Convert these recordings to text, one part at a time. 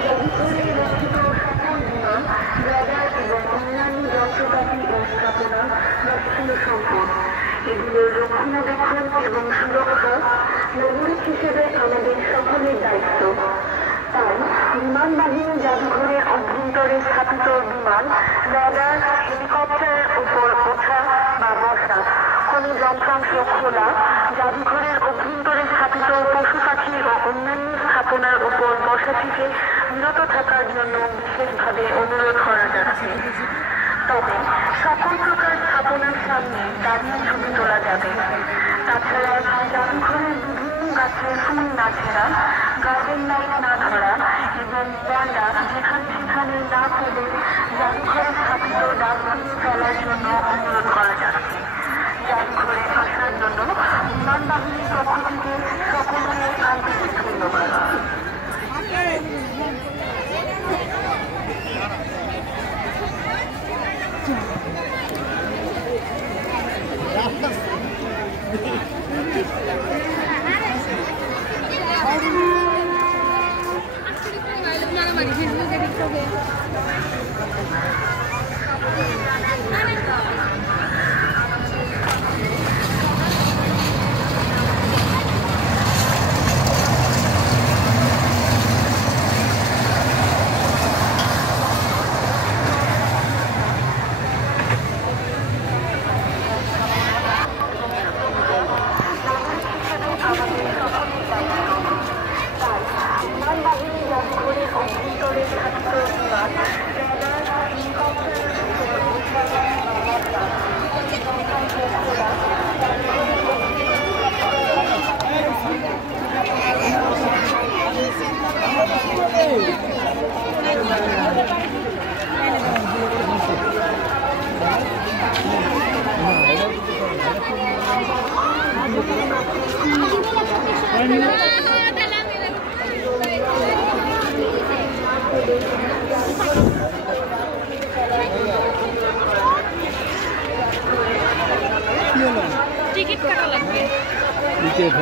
জাদুঘরে রক্ষিত সকল বিমান, রাডার এবং অন্যান্য যন্ত্রপাতি ও স্থাপনা জাতীয় সম্পদ। এগুলোর রক্ষণাবেক্ষণ এবং সুরক্ষা নাগরিক হিসেবে আমাদের সকলের দায়িত্ব। তাই বিমান বাহিনী জাদুঘরের অভ্যন্তরে স্থাপিত বিমান, রাডার, হেলিকপ্টারের উপর ওঠা বা বসা, কোনো যন্ত্রাংশ খোলা, জাদুঘরের অভ্যন্তরে স্থাপিত পশু পাখি ও অন্যান্য স্থাপনার উপর বসা থেকে বিরত থাকার জন্য বিশেষভাবে অনুরোধ করা যাচ্ছে। তবে সকল প্রকার স্থাপনার সামনে দাঁড়িয়ে ছবি তোলা যাবে। তাছাড়া জাদুঘরের বিভিন্ন গাছের ফুল না ছেঁড়া, গার্ডেন লাইট না ধরা এবং পান্ডা যেখানে সেখানে না ফেলে জাদুঘরে স্থাপিত ডাস্টবিন ফেলার জন্য অনুরোধ করা যাচ্ছে। জাদুঘরে আসার জন্য বিমান বাহিনীর পক্ষ থেকে সকলকে আন্তরিক ধন্যবাদ। টিকিট কাটা লাগবে। টিকিট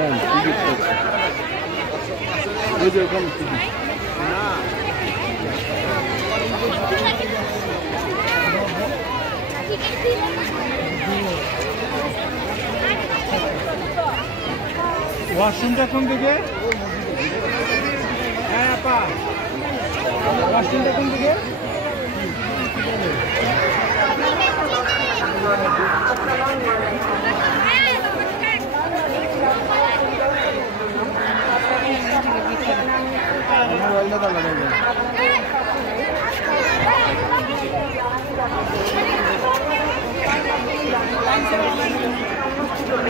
ওই যে ওখানে টিকিট না ওয়াশরুমটা কোন দিকে? হ্যাঁ আপা, ওয়াশরুমটা কোন দিকে?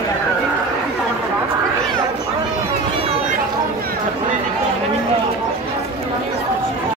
Thank you.